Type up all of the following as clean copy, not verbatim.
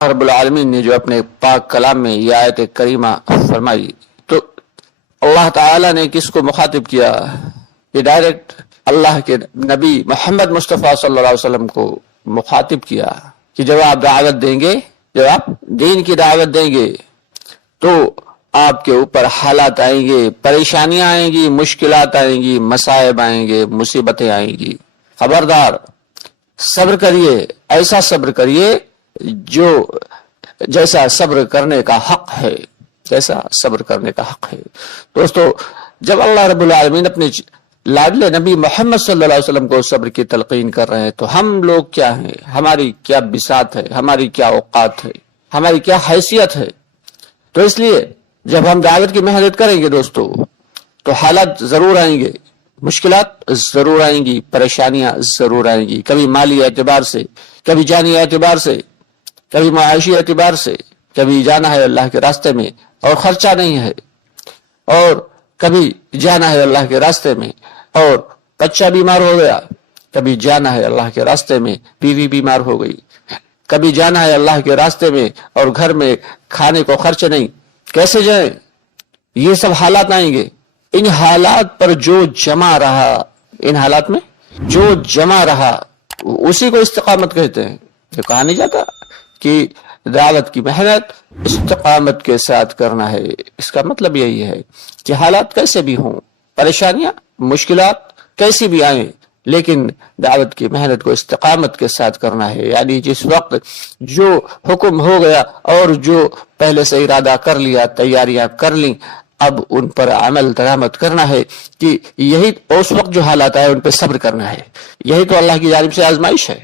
رب العالمین نے جو اپنے پاک کلام میں یہ آیت کریمہ فرمائی تو اللہ تعالی نے کس کو مخاطب کیا؟ یہ ڈائریکٹ اللہ کے نبی محمد مصطفیٰ صلی اللہ علیہ وسلم کو مخاطب کیا کہ جب آپ دعوت دیں گے، جب آپ دین کی دعوت دیں گے تو آپ کے اوپر حالات آئیں گے، پریشانیاں آئیں گی، مشکلات آئیں گی، مصائب آئیں گے، مصیبتیں آئیں گی۔ خبردار صبر کریے، ایسا صبر کریے جو جیسا صبر کرنے کا حق ہے، جیسا صبر کرنے کا حق ہے۔ دوستو، جب اللہ رب العالمین اپنے لاڈلے نبی محمد صلی اللہ علیہ وسلم کو صبر کی تلقین کر رہے ہیں تو ہم لوگ کیا ہیں، ہماری کیا بساط ہے، ہماری کیا اوقات ہے، ہماری کیا حیثیت ہے؟ تو اس لیے جب ہم دعوت کی محنت کریں گے دوستو تو حالات ضرور آئیں گے، مشکلات ضرور آئیں گی، پریشانیاں ضرور آئیں گی، کبھی مالی اعتبار سے، کبھی جانی اعتبار سے، کبھی معاشی اعتبار سے، کبھی جانا ہے اللہ کے راستے میں اور خرچہ نہیں ہے، اور کبھی جانا ہے اللہ کے راستے میں اور بچہ بیمار ہو گیا، کبھی جانا ہے اللہ کے راستے میں بیوی بیمار ہو گئی، کبھی جانا ہے اللہ کے راستے میں اور گھر میں کھانے کو خرچ نہیں، کیسے جائیں؟ یہ سب حالات آئیں گے۔ ان حالات پر جو جمع رہا، ان حالات میں جو جمع رہا اسی کو استقامت کہتے ہیں۔ یہ کہا نہیں جاتا کہ دعوت کی محنت استقامت کے ساتھ کرنا ہے، اس کا مطلب یہی ہے کہ حالات کیسے بھی ہوں، پریشانیاں مشکلات کیسی بھی آئیں، لیکن دعوت کی محنت کو استقامت کے ساتھ کرنا ہے۔ یعنی جس وقت جو حکم ہو گیا اور جو پہلے سے ارادہ کر لیا، تیاریاں کر لیں، اب ان پر عمل درآمد کرنا ہے کہ یہی اس وقت جو حالات آئے ان پہ صبر کرنا ہے۔ یہی تو اللہ کی جانب سے آزمائش ہے۔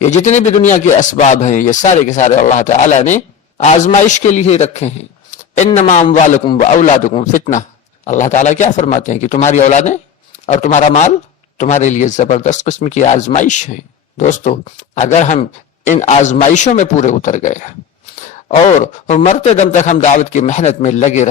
یہ جتنے بھی دنیا کے اسباب ہیں یہ سارے کے سارے اللہ تعالی نے آزمائش کے لیے رکھے ہیں۔ انما اموالکم واولادکم فتنہ، اللہ تعالیٰ کیا فرماتے ہیں کہ تمہاری اولادیں اور تمہارا مال تمہارے لیے زبردست قسم کی آزمائش ہے۔ دوستو، اگر ہم ان آزمائشوں میں پورے اتر گئے اور مرتے دم تک ہم دعوت کی محنت میں لگے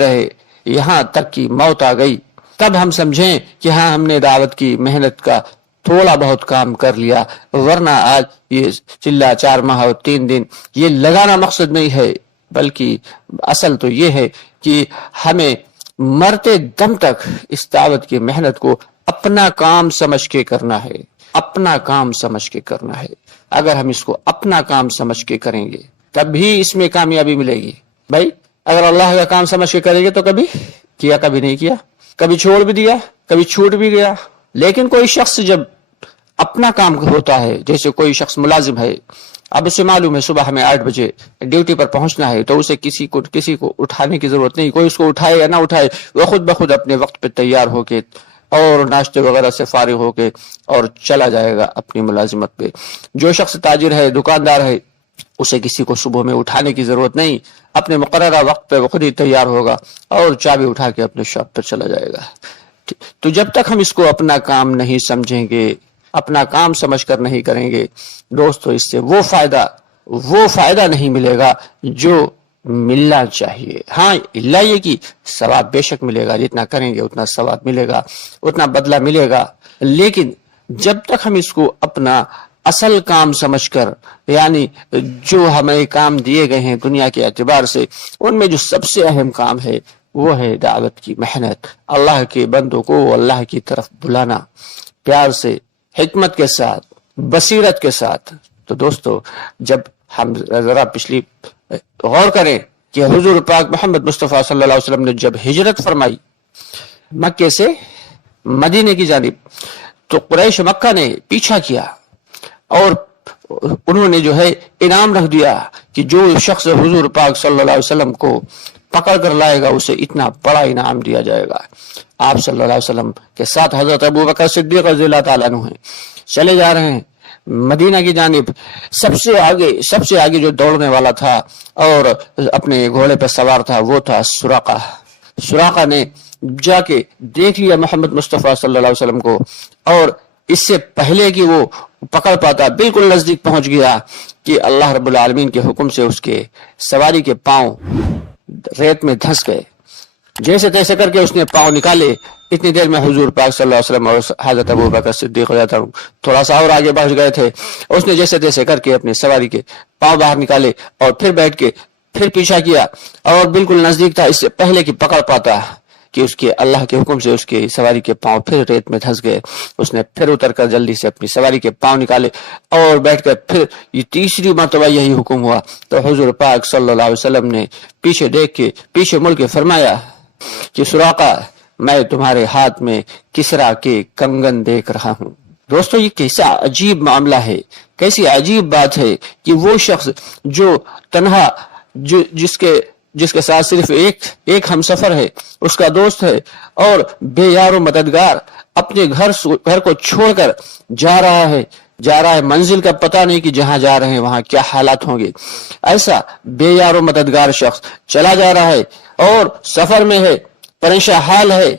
رہے یہاں تک کہ موت آ گئی، تب ہم سمجھیں کہ ہاں ہم نے دعوت کی محنت کا تھوڑا بہت کام کر لیا، ورنہ آج یہ چلا 4 ماہ اور 3 دن یہ لگانا مقصد نہیں ہے، بلکہ اصل تو یہ ہے کہ ہمیں مرتے دم تک اس دعوت کی محنت کو اپنا کام سمجھ کے کرنا ہے، اپنا کام سمجھ کے کرنا ہے۔ اگر ہم اس کو اپنا کام سمجھ کے کریں گے تب بھی اس میں کامیابی ملے گی۔ بھائی اگر اللہ کا کام سمجھ کے کریں گے تو کبھی کیا، کبھی نہیں کیا، کبھی چھوڑ بھی دیا، کبھی چھوٹ بھی گیا۔ لیکن کوئی شخص جب اپنا کام ہوتا ہے، جیسے کوئی شخص ملازم ہے، اب اسے معلوم ہے صبح ہمیں 8 بجے ڈیوٹی پر پہنچنا ہے، تو اسے کسی کو اٹھانے کی ضرورت نہیں، کوئی اس کو اٹھائے یا نہ اٹھائے، وہ خود بخود اپنے وقت پہ تیار ہو کے اور ناشتے وغیرہ سے فارغ ہو کے اور چلا جائے گا اپنی ملازمت پہ۔ جو شخص تاجر ہے، دکاندار ہے، اسے کسی کو صبح میں اٹھانے کی ضرورت نہیں، اپنے مقررہ وقت پہ وہ خود ہی تیار ہوگا اور چابی اٹھا کے اپنے شاپ پر چلا جائے گا۔ تو جب تک ہم اس کو اپنا کام نہیں سمجھیں گے، اپنا کام سمجھ کر نہیں کریں گے دوستو، اس سے وہ فائدہ نہیں ملے گا جو ملنا چاہیے۔ ہاں اللہ یہ کہ ثواب بے شک ملے گا، جتنا کریں گے اتنا ثواب ملے گا، اتنا بدلہ ملے گا، لیکن جب تک ہم اس کو اپنا اصل کام سمجھ کر، یعنی جو ہمیں کام دیے گئے ہیں دنیا کے اعتبار سے، ان میں جو سب سے اہم کام ہے وہ ہے دعوت کی محنت، اللہ کے بندوں کو اللہ کی طرف بلانا، پیار سے، حکمت کے ساتھ، بصیرت کے ساتھ۔ تو دوستو، جب ہم ذرا پچھلی غور کریں کہ حضور پاک محمد مصطفیٰ صلی اللہ علیہ وسلم نے جب ہجرت فرمائی مکے سے مدینے کی جانب، تو قریش مکہ نے پیچھا کیا اور انہوں نے جو ہے انعام رکھ دیا کہ جو شخص حضور پاک صلی اللہ علیہ وسلم کو پکڑ کر لائے گا اسے اتنا بڑا انعام دیا جائے گا۔ آپ صلی اللہ علیہ وسلم کے ساتھ حضرت ابوبکر صدیق رضی اللہ تعالیٰ عنہ ہیں، چلے جا رہے ہیں مدینہ کی جانب۔ سب سے آگے جو دوڑنے والا تھا اور اپنے گھوڑے پہ سوار تھا وہ تھا سراقہ نے جا کے دیکھ لیا محمد مصطفیٰ صلی اللہ علیہ وسلم کو، اور اس سے پہلے کہ وہ پکڑ پاتا بالکل نزدیک پہنچ گیا کہ اللہ رب العالمین کے حکم سے اس کے سواری کے پاؤں ریت میں دھنس گئے جیسے تیسے کر کے اس نے پاؤں نکالے. اتنی دیر میں حضور پاک صلی اللہ علیہ وسلم اور حضرت ابوبکر صدیق رضی اللہ عنہ تھوڑا سا اور آگے بڑھ گئے تھے. اس نے جیسے تیسے کر کے اپنی سواری کے پاؤں باہر نکالے اور پھر بیٹھ کے پھر پیچھا کیا اور بالکل نزدیک تھا اس سے پہلے کہ پکڑ پاتا کہ اس کے اللہ کے حکم سے اس کے سواری کے پاؤں پھر ریت میں دھس گئے. اس نے پھر اتر کر جلدی سے اپنی سواری کے پاؤں نکالے اور بیٹھ کر پھر یہ تیسری مرتبہ یہی حکم ہوا تو حضور پاک صلی اللہ علیہ وسلم نے پیچھے دیکھ کے پیچھے مڑ کے فرمایا کہ سراقہ میں تمہارے ہاتھ میں کسرا کے کنگن دیکھ رہا ہوں. دوستو یہ کیسا عجیب معاملہ ہے, کیسی عجیب بات ہے کہ وہ شخص جو تنہا جس کے ساتھ صرف ایک ہم سفر ہے, اس کا دوست ہے اور بے یار و مددگار اپنے گھر کو چھوڑ کر جا رہا ہے منزل کا پتہ نہیں کہ جہاں جا رہے ہیں وہاں کیا حالات ہوں گے. ایسا بے یار و مددگار شخص چلا جا رہا ہے اور سفر میں ہے, پریشان حال ہے,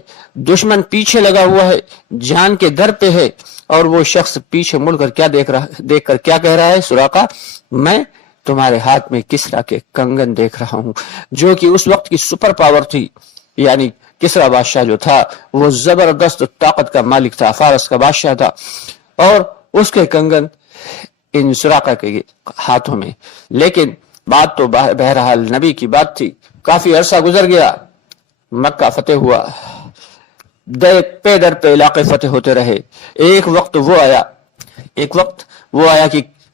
دشمن پیچھے لگا ہوا ہے, جان کے در پہ ہے اور وہ شخص پیچھے مڑ کر کیا دیکھ کر کیا کہہ رہا ہے, سراقہ میں تمہارے ہاتھ میں کسرا کے کنگن دیکھ رہا ہوں, جو کہ اس وقت کی سپر پاور تھی. یعنی کسرا بادشاہ جو تھا وہ زبردست طاقت کا مالک تھا, فارس کا بادشاہ تھا, اور اس کے کنگن ان سراقہ کے ہاتھوں میں. لیکن بات تو بہرحال نبی کی بات تھی. کافی عرصہ گزر گیا, مکہ فتح ہوا, پے در پہ علاقے فتح ہوتے رہے. ایک وقت وہ آیا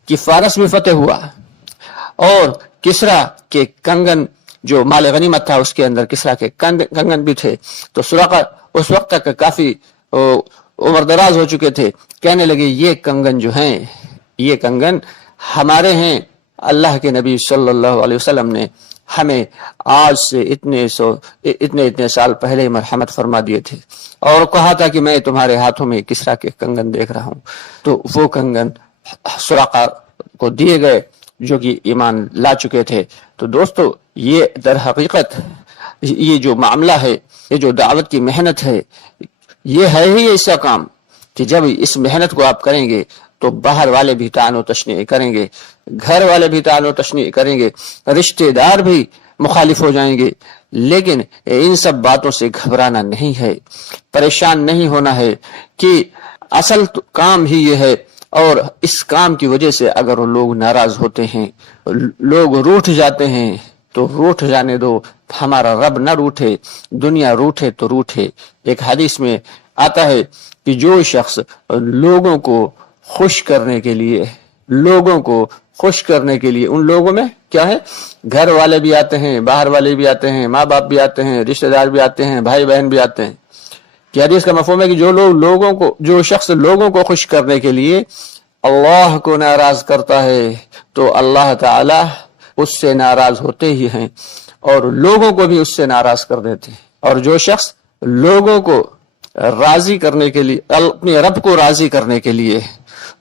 کہ فارس بھی فتح ہوا اور کسرا کے کنگن جو مال غنیمت تھا اس کے اندر کسرا کے کنگن بھی تھے. تو سراقہ اس وقت تک کافی عمر دراز ہو چکے تھے. کہنے لگے یہ کنگن جو ہیں یہ کنگن ہمارے ہیں, اللہ کے نبی صلی اللہ علیہ وسلم نے ہمیں آج سے اتنے سال پہلے مرحمت فرما دیے تھے اور کہا تھا کہ میں تمہارے ہاتھوں میں کسرا کے کنگن دیکھ رہا ہوں. تو وہ کنگن سراقہ کو دیے گئے جو کہ ایمان لا چکے تھے. تو دوستو یہ در حقیقت یہ جو معاملہ ہے, یہ جو دعوت کی محنت ہے, یہ ہے ہی ایسا کام کہ جب اس محنت کو آپ کریں گے تو باہر والے بھی طعن و تشنیع کریں گے, گھر والے بھی طعن و تشنیع کریں گے, رشتہ دار بھی مخالف ہو جائیں گے. لیکن ان سب باتوں سے گھبرانا نہیں ہے, پریشان نہیں ہونا ہے کہ اصل کام ہی یہ ہے. اور اس کام کی وجہ سے اگر لوگ ناراض ہوتے ہیں, لوگ روٹھ جاتے ہیں, تو روٹھ جانے دو, ہمارا رب نہ روٹھے, دنیا روٹھے تو روٹھے. ایک حدیث میں آتا ہے کہ جو شخص لوگوں کو خوش کرنے کے لیے ان لوگوں میں کیا ہے, گھر والے بھی آتے ہیں, باہر والے بھی آتے ہیں, ماں باپ بھی آتے ہیں, رشتہ دار بھی آتے ہیں, بھائی بہن بھی آتے ہیں. کہ حدیث کا مفہوم ہے کہ جو شخص لوگوں کو خوش کرنے کے لیے اللہ کو ناراض کرتا ہے تو اللہ تعالی اس سے ناراض ہوتے ہی ہیں اور لوگوں کو بھی اس سے ناراض کر دیتے ہیں. اور جو شخص لوگوں کو راضی کرنے کے لیے, اپنے رب کو راضی کرنے کے لیے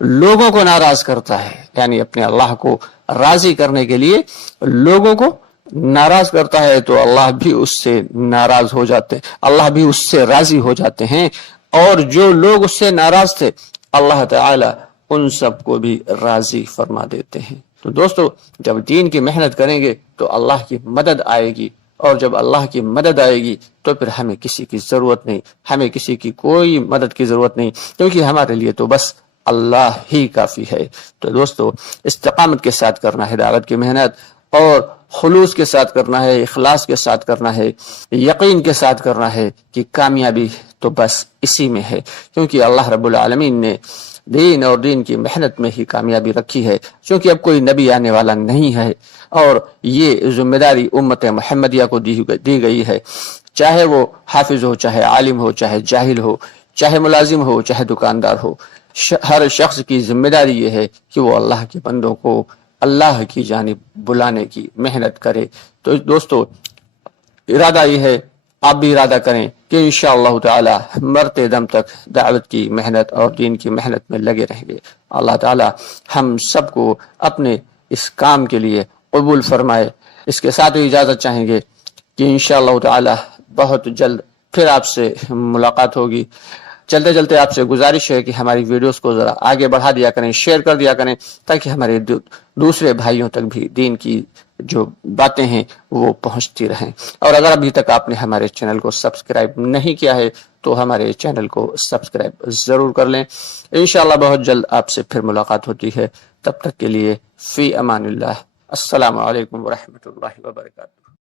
لوگوں کو ناراض کرتا ہے, یعنی اپنے اللہ کو راضی کرنے کے لیے لوگوں کو ناراض کرتا ہے, تو اللہ بھی اس سے ناراض ہو جاتے ہیں, اللہ بھی اس سے راضی ہو جاتے ہیں. اور جو لوگ اس سے ناراض تھے اللہ تعالی ان سب کو بھی راضی فرما دیتے ہیں. تو دوستو جب دین کی محنت کریں گے تو اللہ کی مدد آئے گی, اور جب اللہ کی مدد آئے گی تو پھر ہمیں کسی کی ضرورت نہیں, ہمیں کسی کی کوئی مدد کی ضرورت نہیں, کیونکہ ہمارے لیے تو بس اللہ ہی کافی ہے. تو دوستو استقامت کے ساتھ کرنا ہے دعوت کی محنت, اور خلوص کے ساتھ کرنا ہے, اخلاص کے ساتھ کرنا ہے, یقین کے ساتھ کرنا ہے کہ کامیابی تو بس اسی میں ہے, کیونکہ اللہ رب العالمین نے دین اور دین کی محنت میں ہی کامیابی رکھی ہے. کیونکہ اب کوئی نبی آنے والا نہیں ہے اور یہ ذمہ داری امت محمدیہ کو دی گئی ہے, چاہے وہ حافظ ہو, چاہے عالم ہو, چاہے جاہل ہو, چاہے ملازم ہو, چاہے دکاندار ہو. ہر شخص کی ذمہ داری یہ ہے کہ وہ اللہ کے بندوں کو اللہ کی جانب بلانے کی محنت کرے. تو دوستو ارادہ یہ ہے, آپ بھی ارادہ کریں کہ انشاءاللہ تعالی مرتے دم تک دعوت کی محنت اور دین کی محنت میں لگے رہیں گے. اللہ تعالی ہم سب کو اپنے اس کام کے لیے قبول فرمائے. اس کے ساتھ اجازت چاہیں گے کہ انشاءاللہ تعالی بہت جلد پھر آپ سے ملاقات ہوگی. چلتے چلتے آپ سے گزارش ہے کہ ہماری ویڈیوز کو ذرا آگے بڑھا دیا کریں، شیئر کر دیا کریں، تاکہ ہمارے دوسرے بھائیوں تک بھی دین کی جو باتیں ہیں وہ پہنچتی رہیں۔ اور اگر ابھی تک آپ نے ہمارے چینل کو سبسکرائب نہیں کیا ہے تو ہمارے چینل کو سبسکرائب ضرور کر لیں۔ انشاءاللہ بہت جلد آپ سے پھر ملاقات ہوتی ہے، تب تک کے لیے فی امان اللہ۔ السلام علیکم ورحمۃ اللہ وبرکاتہ۔